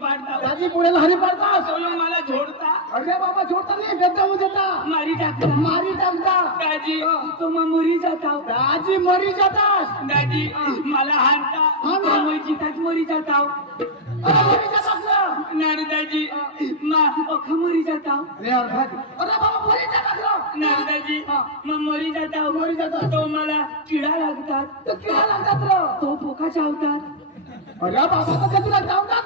पाडता दाजी पुढे हरी पाडता सोलो मला झोडता अरे बाबा झोडता नाही बेदम देता मारी टाकता दाजी तो मरी जाता दाजी मरी जातात दाजी मला हाणता मरीची मरी जाता मरी जातात नारू दाजी अखा मरी जाता अरे बाबा मरी जातात नारू दाजी मरी जाता तो मला किडा लागतात तो किडा लागतात तो पोका चावतात अरे बाबा तर तुला चावतात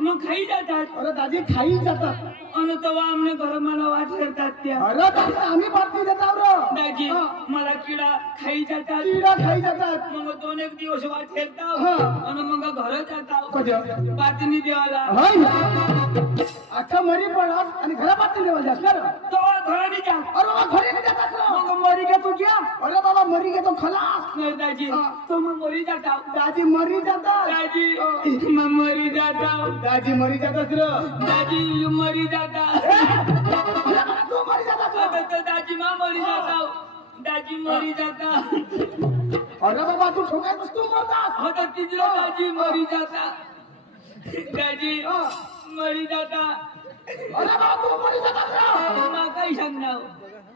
मग खाई जातात अरे दाजी खाई जातात आणि तेव्हा आमने घर मला वाट करतात त्या अरे दाजी आम्ही बातमी देतात दाजी मला किडा खाई जातात किडा खाई जातात मग 2-1 दिवस वाट करतात आणि मग घर जातात बातमी देवाला आता मरी पडत आणि घरा बातमी देवाला असणार तो घराने जा अरे बाबा घरी नाही जातात मग मरी घेतो क्या अरे बाबा मरी घेतो खलास नाही दाजी तो मग मरी जातात दाजी मरी जातात दाजी मग मरी जातात दाजी मरी जातात दाजी मरी जातात तू मरी जातात दाजी मरी जाता दाजी मरी जाता अरे बाबा तू ठोकायच तू मरतात आता तिजरा दाजी मरी जाता दाजी मरी जाता अरे बाबा तू मरी जातात मला काही सांगणार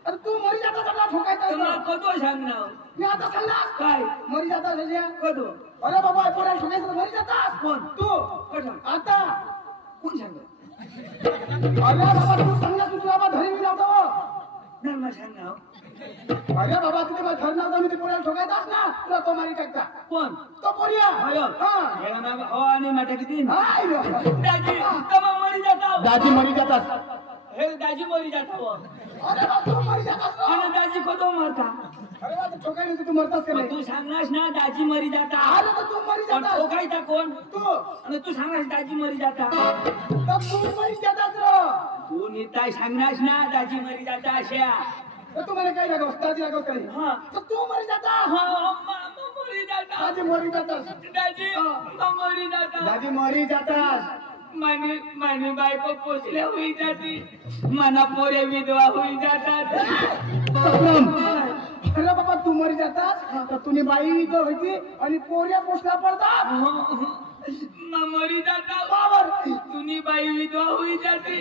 अरे तू मरी जातात ठोकायचं मला कधो सांगणार मी आता सांगणार काय मरी जातात कधो अरे बाबा पोराला ठोकायचं मरी जातात कोण तू कसं आता कोण सांगणार अरे बाबा तू सांगणार तू तुला धरी मी लावतो नाही मला सांगणार अरे बाबा तुझे मला धर नव्हता मी ते पोराला ठोकायचास ना तुला तो मारी टाकता कोण तो पोरिया आणि नाटक किती हाय दाजी कमा मरी जाता दाजी मरी जातात हे दाजी मरी जाता अरे बाबा तू मरी जातात आणि दाजी कधो मरता अरे बाबा ठोकायला तू मरतास का नाही तू सांगणार ना दाजी मरी जाता अरे तर तू मरी जातात ठोकायचा कोण तू आणि तू सांगणार दाजी मरी जाता तर तू मरी जातात तू निताय सांगणार ना दाजी मरी जाता अशा तर तू मला काय लागवस दाजी लागवस का नाही हा तर तू मरी जातात मरी जाता दाजी मरी जातात दाजी मरी जाता दाजी मरी जातात माने बायको पोचल्या होई जाते मना पोरे विधवा होई जातात अरे बाबा तू मरी जातात तर तुने बाई तो होती आणि पोऱ्या पोचला पडतात मरी जाता बाबर तुनी बाई विधवा होई जाते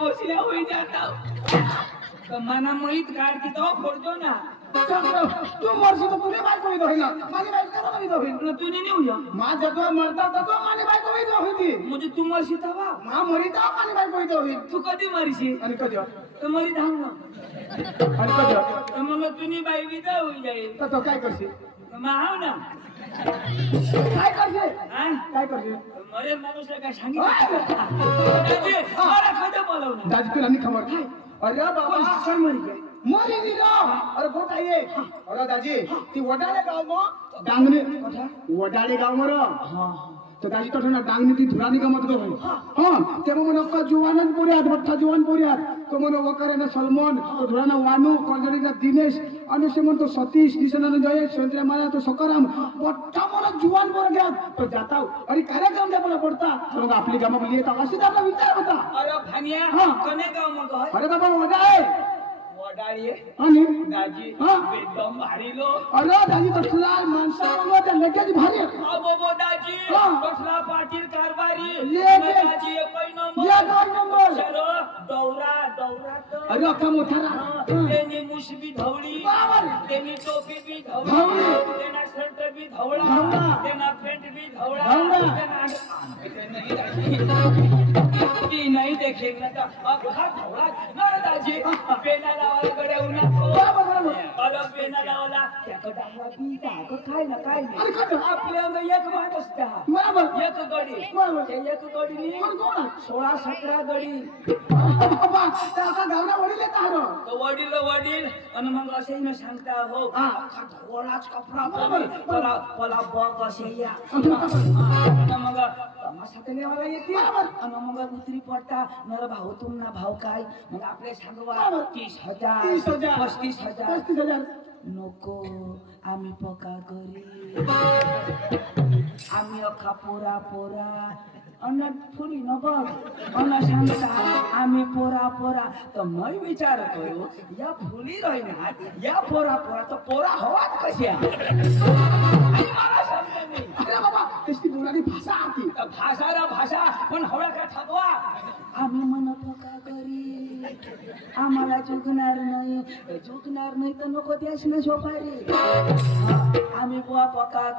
पोचल्या होई जाता मना मोहित काढती तो फोडतो ना तू मरशी तर तुने बायको विधवा होईल ना माझी बायको कसा विधवा होईल तुने नेऊ या माझ्या तो मरता तर तो माझी बायको विधवा होती म्हणजे तू मरशी तवा मा मरी तर माझी बायको विधवा होईल तू कधी मरशी आणि कधी तर मरी धाव ना आणि कधी मग तुनी बाई विधवा होई जाईल तर तो काय करशील महाव ना काय करशील काय करशील मरे माणूसला काय सांगितलं बोलव दाजी तुला नाही खबर अरे बाबा सर मरी काय मरी दिलो अरे खोट आहे अरे दाजी ती वडाळे गाव मग डांगणे वडाळे गाव मर तर दाजी तो ना डांगणे ती धुरानी गमत गो हां तेव्हा म्हणा का जुवानच पोऱ्यात मोठा जुवान पोऱ्यात तो म्हणा वकारेना सलमान तो धुराना वानू कोलगडीचा दिनेश आणि से म्हणतो सतीश दिसनानं जय संत्र्या मारा तो सकाराम मोठा मोठा जुवान पोरग्यात तो जाता आणि कार्यक्रम द्यायला पडता मग आपली गामा बोली येता अशी आपला विचार होता अरे भानिया कने गाव मग अरे बाबा वडाळे वडाळी आणि दाजी एकदम भारी लो अरे दाजी कसला माणसा त्या लगेच भारी बाबा दाजी कसला पाटील कारभारी दाजी एकही नंबर चलो दौरा अरे अख्खा मोठा त्यांनी मुशबी धवळी त्यांनी टोपी बी धवळी त्यांना शर्ट बी धवळा त्यांना पॅन्ट बी धवळा ती नाही देखेल ना अख्खा धवळा ना दाजी पेना लावायला गड्या उन्हात अलग पेना लावायला त्याकडे बी काय ना काय आपल्या एक माणूस एक गडी एक गडी 16-17 गडी वडील आणि मग असे न सांगता हो धवळाच कपडा मला बघ असे या मग तमाशा नेवाला येते आणि मग उतरी पडता नर भाऊ तुमना भाव काय मग आपले सांगवा 30,000 35,000 नको आम्ही पका घरी आम्ही अख्खा पोरा अन्न फुरी न बघ अन्न सांगता आम्ही पोरा पोरा तर मी विचार करू या फुली राहणार या पोरा तर पोरा हवाच कशी अरे बाबा तशी बोलानी भाषा आती भाषा पण हवळ काय ठगवा आम्ही म्हणतो का करी आम्हाला झुकणार नाही तर नको त्याशी ना शोभारी आम्ही बुवा पका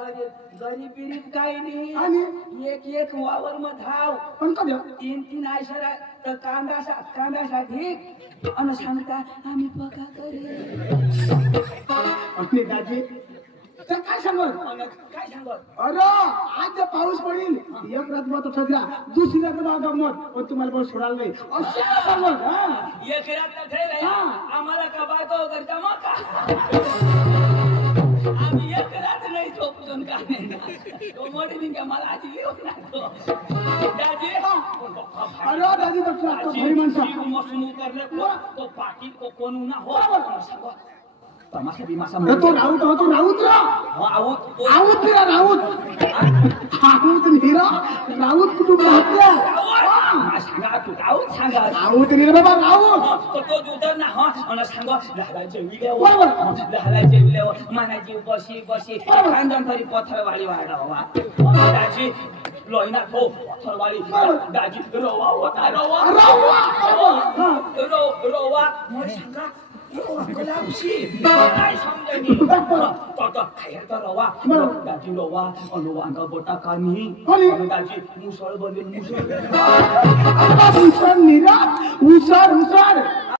गरीब बिरीब काही नाही एक वावर मग धाव पण का देव 3 आयशरा तर कांदासाठी अन सांगता आम्ही पका करी आपले दाजी तर काय सांगत अरे आज पाऊस पडेल एक रात मग ठरला दुसरी रात मग गमत पण तुम्हाला पण सोडायला नाही असं सांगत एक रात ठेल आम्हाला का बायको करता मग आम्ही एक रात नाही झोपतून का नाही तो मोठी दिन का मला आजी येऊन लागतो दाजी अरे दाजी तो भारी माणसं मसून उतरले तो पाठी को कोण ना हो तमाशा बिमाशा तो राऊत होतो राऊत कुटुंब राऊत रे बाबा राऊत तो जुदर ना हा सांग लहराचे विले मनाची बशी खानदान तरी पथरवाडी वाढा हवा दाजी लोईना हो पथरवाडी दाजी रोवा होता रोवा मग सांगा गुलाबशी काय समजणी तो खायचा रवा दाजी रवा अनुवांगा बोटा कानी दाजी मुसळ बनवून मुसळ निरा उसळ